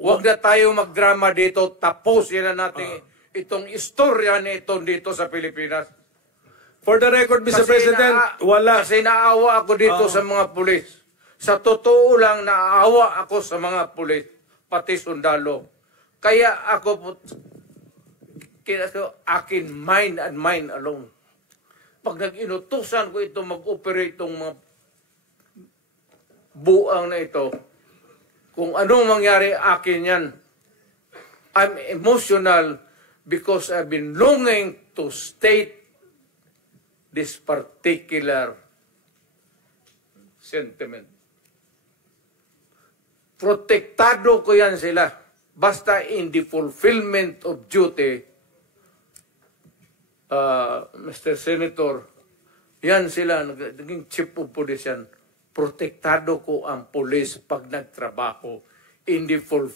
Huwag na tayo magdrama dito. Tapusin na natin itong istorya nito dito sa Pilipinas. For the record, Mr. President, wala. Kasi naawa ako dito sa mga pulis. Sa totoo lang, naawa ako sa mga pulis, pati sundalo. Kaya ako, akin, mine and mine alone. Pag nag-inutusan ko ito, mag-operate itong mga buang na ito, kung anong mangyari, akin yan. I'm emotional because I've been longing to state this particular sentiment. Protektado ko yan sila. Basta in the fulfillment of duty, Mr. Senator, yan sila, naging chief of police yan. Protektado ko ang police pag nagtrabaho in the fulfillment